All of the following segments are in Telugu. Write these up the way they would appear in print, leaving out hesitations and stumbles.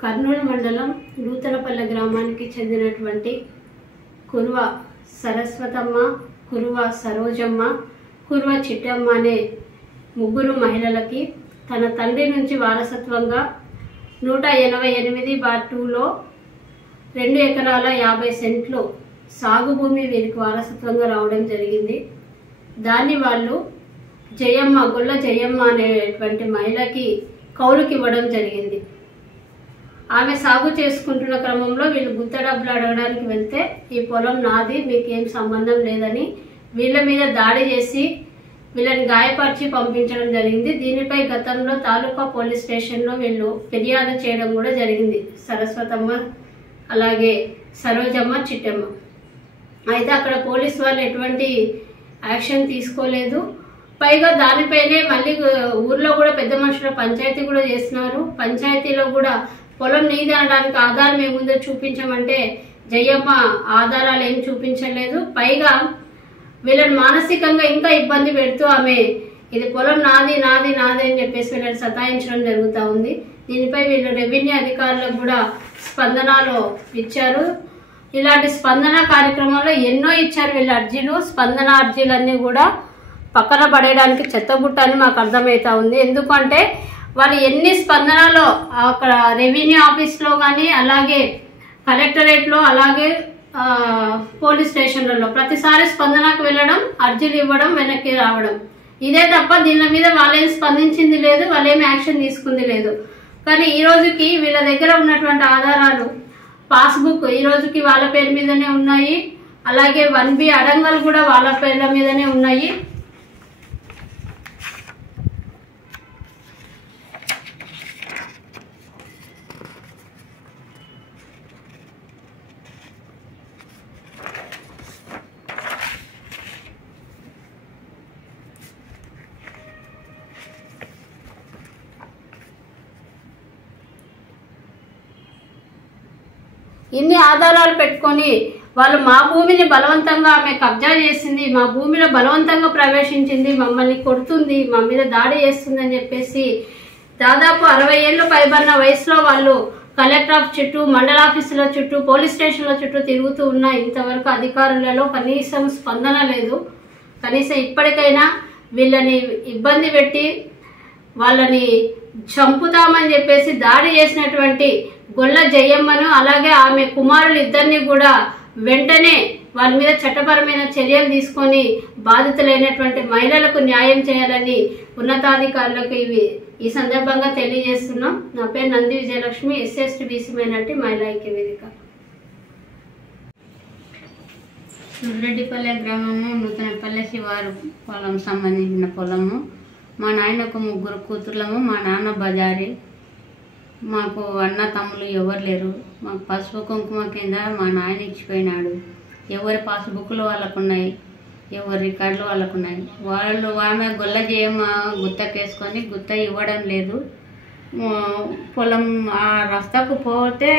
కర్నూలు మండలం నూతనపల్లె గ్రామానికి చెందినటువంటి కురువ సరస్వతమ్మ, కురువ సరోజమ్మ, కురువ చిట్టమ్మ అనే ముగ్గురు మహిళలకి తన తండ్రి నుంచి వారసత్వంగా 188/2లో 2 ఎకరాల 50 సెంట్లు సాగు భూమి వీరికి వారసత్వంగా రావడం జరిగింది. దాన్ని వాళ్ళు జయమ్మ, గొల్ల జయమ్మ అనేటువంటి మహిళకి కౌలుకి ఇవ్వడం జరిగింది. ఆమె సాగు చేసుకుంటున్న క్రమంలో వీళ్ళు గుత్త డబ్బులు అడగడానికి వెళ్తే ఈ పొలం నాది, మీకేం సంబంధం లేదని వీళ్ళ మీద దాడి చేసి వీళ్ళని గాయపరిచి పంపించడం జరిగింది. దీనిపై గతంలో తాలూకా పోలీస్ స్టేషన్లో వీళ్ళు ఫిర్యాదు చేయడం కూడా జరిగింది, సరస్వతమ్మ అలాగే సరోజమ్మ, చిట్టమ్మ. అయితే అక్కడ పోలీసు వాళ్ళు ఎటువంటి యాక్షన్ తీసుకోలేదు. పైగా దానిపైనే మళ్ళీ ఊర్లో కూడా పెద్ద మనుషుల పంచాయతీ కూడా చేస్తున్నారు. పంచాయతీలో కూడా పొలం నీది అనడానికి ఆధారం ఏముందో చూపించమంటే జయమ్మ ఆధారాలు ఏం చూపించలేదు. పైగా వీళ్ళని మానసికంగా ఇంకా ఇబ్బంది పెడుతూ ఆమె ఇది పొలం నాది నాది నాది అని చెప్పేసి వీళ్ళని సతాయించడం జరుగుతూ ఉంది. దీనిపై వీళ్ళు రెవెన్యూ అధికారులకు కూడా స్పందనలో ఇచ్చారు. ఇలాంటి స్పందన కార్యక్రమంలో ఎన్నో ఇచ్చారు వీళ్ళ అర్జీలు. స్పందన అర్జీలన్నీ కూడా పక్కన పడేయడానికి చెత్తబుట్ట అని మాకు అర్థమవుతా ఉంది. ఎందుకంటే వాళ్ళు ఎన్ని స్పందనలో అక్కడ రెవెన్యూ ఆఫీస్లో కానీ అలాగే కలెక్టరేట్లో అలాగే పోలీస్ స్టేషన్లలో ప్రతిసారి స్పందనకు వెళ్ళడం, అర్జీలు ఇవ్వడం, వెనక్కి రావడం, ఇదే తప్ప దీని మీద వాళ్ళేం స్పందించింది లేదు, వాళ్ళేమి యాక్షన్ తీసుకుంది లేదు. కానీ ఈ రోజుకి వీళ్ళ దగ్గర ఉన్నటువంటి ఆధారాలు పాస్బుక్ ఈ రోజుకి వాళ్ళ పేరు మీదనే ఉన్నాయి. అలాగే 1B అడంగల్ కూడా వాళ్ళ పేర్ల మీదనే ఉన్నాయి. ఇన్ని ఆధారాలు పెట్టుకొని వాళ్ళు మా భూమిని బలవంతంగా ఆమె కబ్జా చేసింది, మా భూమిలో బలవంతంగా ప్రవేశించింది, మమ్మల్ని కొడుతుంది, మా మీద దాడి చేస్తుంది అని చెప్పేసి దాదాపు 60 ఏళ్ళు పైబడిన వయసులో వాళ్ళు కలెక్టర్ ఆఫ్ చుట్టూ, మండల ఆఫీసుల చుట్టూ, పోలీస్ స్టేషన్ల చుట్టూ తిరుగుతూ ఉన్నా ఇంతవరకు అధికారులలో కనీసం స్పందన లేదు. కనీసం ఇప్పటికైనా వీళ్ళని ఇబ్బంది పెట్టి వాళ్ళని చంపుతామని చెప్పేసి దాడి చేసినటువంటి గొల్ల జయమ్మను అలాగే ఆమె కుమారులు ఇద్దరిని కూడా వెంటనే వాళ్ళ మీద చట్టపరమైన చర్యలు తీసుకొని బాధితులైనటువంటి మహిళలకు న్యాయం చేయాలని ఉన్నతాధికారులకు ఈ సందర్భంగా తెలియజేస్తున్నాం. నా పేరు Nandi Vijayalakshmi, SC/ST BC minority మహిళా ఐక్య వేదిక. సుర్రెడ్డిపల్లె గ్రామము నూతనపల్లె శివారు పొలం సంబంధించిన పొలము. మా నాయనకు 3 కూతుర్లము, మా నాన్న బజారి. మాకు అన్న తమ్ములు ఎవరు లేరు. మాకు పసుపు కుంకుమ కింద మా నాయన ఇచ్చిపోయినాడు. ఎవరి పాస్బుక్లు వాళ్ళకు ఉన్నాయి, ఎవరి రికార్డులు వాళ్ళకు ఉన్నాయి. ఆమె గొల్ల జయమ్మ గుత్తకేసుకొని గుత్త ఇవ్వడం లేదు. పొలం ఆ రస్తాకు పోతే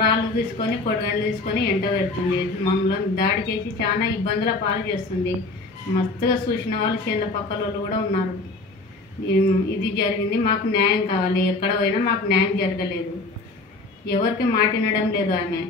రాళ్ళు తీసుకొని కొడగళ్ళు తీసుకొని ఎంట పెడుతుంది. మమ్మల్ని దాడి చేసి చాలా ఇబ్బందుల పాలు చేస్తుంది. మస్తుగా చూసిన వాళ్ళు చేళ్ళ పక్కల వాళ్ళు కూడా ఉన్నారు. ఇది జరిగింది, మాకు న్యాయం కావాలి. ఎక్కడ పోయినా మాకు న్యాయం జరగలేదు. ఎవరికి మాట వినడం లేదు ఆమె.